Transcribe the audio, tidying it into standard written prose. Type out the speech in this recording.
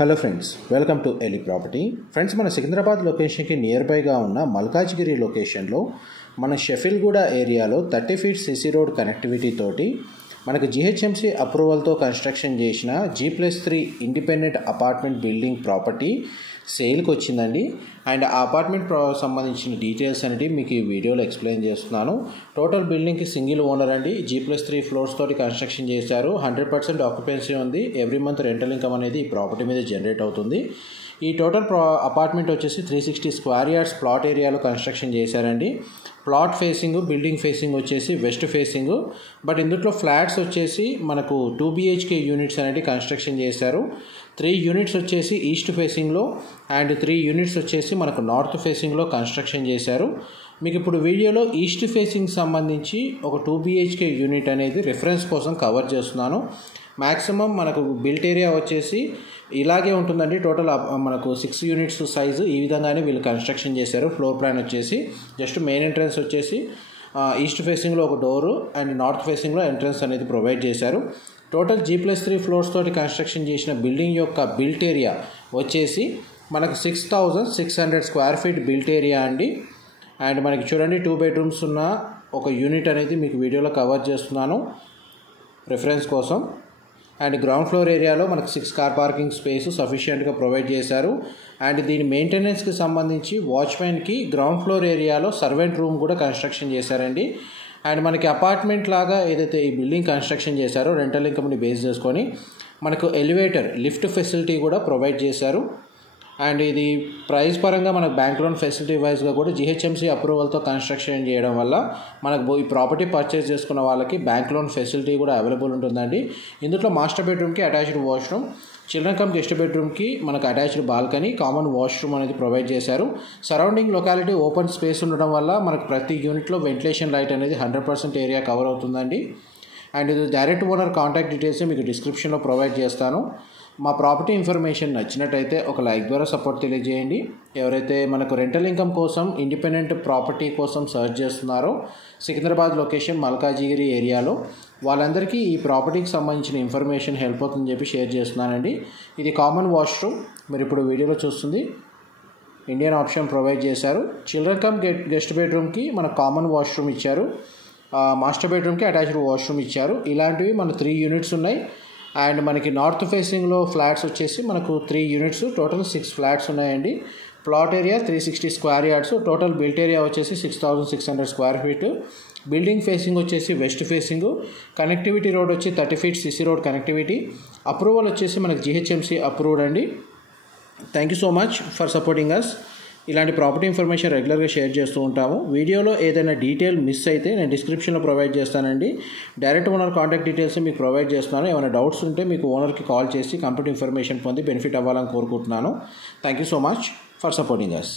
Hello friends, welcome to Eli property. Friends, మన సికింద్రాబాద్ లొకేషన్కి near బైగా ఉన్న మల్కాజ్గిరి లొకేషన్లో మన షెఫిల్గూడ ఏరియాలో 30 ఫీట్ సిసి రోడ్ కనెక్టివిటీ తోటి మనకు జిహెచ్ఎంసీ అప్రూవల్తో కన్స్ట్రక్షన్ చేసిన G+3 independent apartment building property సేల్కి వచ్చిందండి. అండ్ ఆ అపార్ట్మెంట్ సంబంధించిన డీటెయిల్స్ అనేది మీకు ఈ వీడియోలో ఎక్స్ప్లెయిన్ చేస్తున్నాను. టోటల్ బిల్డింగ్కి సింగిల్ ఓనర్ అండి. G+3 ఫ్లోర్స్ తోటి కన్స్ట్రక్షన్ చేశారు. 100% ఆక్యుపెన్సీ ఉంది. ఎవ్రీ మంత్ రెంటల్ ఇన్కమ్ అనేది ఈ ప్రాపర్టీ మీద జనరేట్ అవుతుంది. ఈ టోటల్ అపార్ట్మెంట్ వచ్చేసి 360 స్క్వేర్ యార్డ్స్ ప్లాట్ ఏరియాలో కన్స్ట్రక్షన్ చేశారండి. ప్లాట్ ఫేసింగ్, బిల్డింగ్ ఫేసింగ్ వచ్చేసి వెస్ట్ ఫేసింగ్. బట్ ఇందులో ఫ్లాట్స్ వచ్చేసి మనకు 2 BHK యూనిట్స్ అనేది కన్స్ట్రక్షన్ చేశారు. 3 యూనిట్స్ వచ్చేసి ఈస్ట్ ఫేసింగ్లో అండ్ 3 యూనిట్స్ వచ్చేసి మనకు నార్త్ ఫేసింగ్లో కన్స్ట్రక్షన్ చేశారు. మీకు ఇప్పుడు వీడియోలో ఈస్ట్ ఫేసింగ్ సంబంధించి ఒక 2 BHK యూనిట్ అనేది రిఫరెన్స్ కోసం కవర్ చేస్తున్నాను. మ్యాక్సిమం మనకు బిల్ట్ ఏరియా వచ్చేసి ఇలాగే ఉంటుందండి. టోటల్ మనకు 6 యూనిట్స్ సైజు ఈ విధంగానే వీళ్ళు కన్స్ట్రక్షన్ చేశారు. ఫ్లోర్ ప్లాన్ వచ్చేసి జస్ట్ మెయిన్ ఎంట్రన్స్ వచ్చేసి ఈస్ట్ ఫేసింగ్లో ఒక డోరు అండ్ నార్త్ ఫేసింగ్లో ఎంట్రన్స్ అనేది ప్రొవైడ్ చేశారు. టోటల్ G+3 ఫ్లోర్స్ తోటి కన్స్ట్రక్షన్ చేసిన బిల్డింగ్ యొక్క బిల్ట్ ఏరియా వచ్చేసి మనకు 6600 స్క్వేర్ ఫీట్ బిల్ట్ ఏరియా అండి. అండ్ మనకి చూడండి 2 బెడ్రూమ్స్ ఉన్న ఒక యూనిట్ అనేది మీకు వీడియోలో కవర్ చేస్తున్నాను రిఫరెన్స్ కోసం. అండ్ గ్రౌండ్ ఫ్లోర్ ఏరియాలో మనకు 6 కార్ పార్కింగ్ స్పేస్ సఫిషియెంట్గా ప్రొవైడ్ చేశారు. అండ్ దీని మెయింటెనెన్స్కి సంబంధించి వాచ్మెన్కి గ్రౌండ్ ఫ్లోర్ ఏరియాలో సర్వెంట్ రూమ్ కూడా కన్స్ట్రక్షన్ చేశారండి. అండ్ మనకి అపార్ట్మెంట్ లాగా ఏదైతే ఈ బిల్డింగ్ కన్స్ట్రక్షన్ చేశారో రెంటల్ ఇన్కమ్ని బేస్ చేసుకొని మనకు ఎలివేటర్, లిఫ్ట్ ఫెసిలిటీ కూడా ప్రొవైడ్ చేశారు. అండ్ ఇది ప్రైస్ పరంగా మనకు బ్యాంక్ లోన్ ఫెసిలిటీ వైజ్గా కూడా జిహెచ్ఎంసీ అప్రూవల్తో కన్స్ట్రక్షన్ చేయడం వల్ల మనకు ఈ ప్రాపర్టీ పర్చేస్ చేసుకున్న వాళ్ళకి బ్యాంక్ లోన్ ఫెసిలిటీ కూడా అవైలబుల్ ఉంటుందండి. ఇందులో మాస్టర్ బెడ్రూమ్కి attached washroom, children come guest బెడ్రూమ్కి మనకు అటాచ్డ్ బాల్కనీ, కామన్ వాష్రూమ్ అనేది ప్రొవైడ్ చేశారు. సరౌండింగ్ లొకాలిటీ ఓపెన్ స్పేస్ ఉండడం వల్ల మనకు ప్రతి యూనిట్లో వెంటిలేషన్ లైట్ అనేది 100% ఏరియా కవర్ అవుతుందండి. అండ్ ఇది డైరెక్ట్ ఓనర్ కాంటాక్ట్ డీటెయిల్స్ మీకు డిస్క్రిప్షన్లో ప్రొవైడ్ చేస్తాను. మా ప్రాపర్టీ ఇన్ఫర్మేషన్ నచ్చినట్టయితే ఒక లైక్ ద్వారా సపోర్ట్ తెలియజేయండి. ఎవరైతే మనకు రెంటల్ ఇన్కమ్ కోసం ఇండిపెండెంట్ ప్రాపర్టీ కోసం సర్చ్ చేస్తున్నారో సికింద్రాబాద్ లొకేషన్ మల్కాజ్గిరి ఏరియాలో వాళ్ళందరికీ ఈ ప్రాపర్టీకి సంబంధించిన ఇన్ఫర్మేషన్ హెల్ప్ అవుతుందని చెప్పి షేర్ చేస్తున్నానండి. ఇది కామన్ వాష్రూమ్, మీరు ఇప్పుడు వీడియోలో చూస్తుంది ఇండియన్ ఆప్షన్ ప్రొవైడ్ చేశారు. చిల్డ్రన్ కమ్ గెస్ట్ బెడ్రూమ్కి మనకు కామన్ వాష్రూమ్ ఇచ్చారు. మాస్టర్ బెడ్రూమ్కి అటాచ్డ్ వాష్రూమ్ ఇచ్చారు. ఇలాంటివి మన 3 యూనిట్స్ ఉన్నాయి. అండ్ మనకి నార్త్ ఫేసింగ్లో ఫ్లాట్స్ వచ్చేసి మనకు 3 యూనిట్స్, టోటల్ 6 ఫ్లాట్స్ ఉన్నాయండి. Plot area 360 square yards, total built area వచ్చేసి 6600 స్క్వేర్ ఫీట్. బిల్డింగ్ ఫేసింగ్ వచ్చేసి వెస్ట్ ఫేసింగ్. కనెక్టివిటీ రోడ్ వచ్చి 30 feet CC road connectivity. Approval వచ్చేసి మనకి జిహెచ్ఎంసీ అప్రూవ్డ్ అండి. Thank you so much for supporting us. ఇలాంటి property information రెగ్యులర్గా share చేస్తూ ఉంటాము. వీడియోలో ఏదైనా డీటెయిల్ మిస్ అయితే నేను డిస్క్రిప్షన్లో ప్రొవైడ్ చేస్తానండి. డైరెక్ట్ ఓనర్ కాంటాక్ట్ డీటెయిల్స్ మీకు ప్రొవైడ్ చేస్తున్నాను. ఏమైనా డౌట్స్ ఉంటే మీకు ఓనర్కి కాల్ చేసి కంప్లీట్ ఇన్ఫర్మేషన్ పొంది బెనిఫిట్ అవ్వాలని కోరుకుంటున్నాను. Thank you so much for supporting us.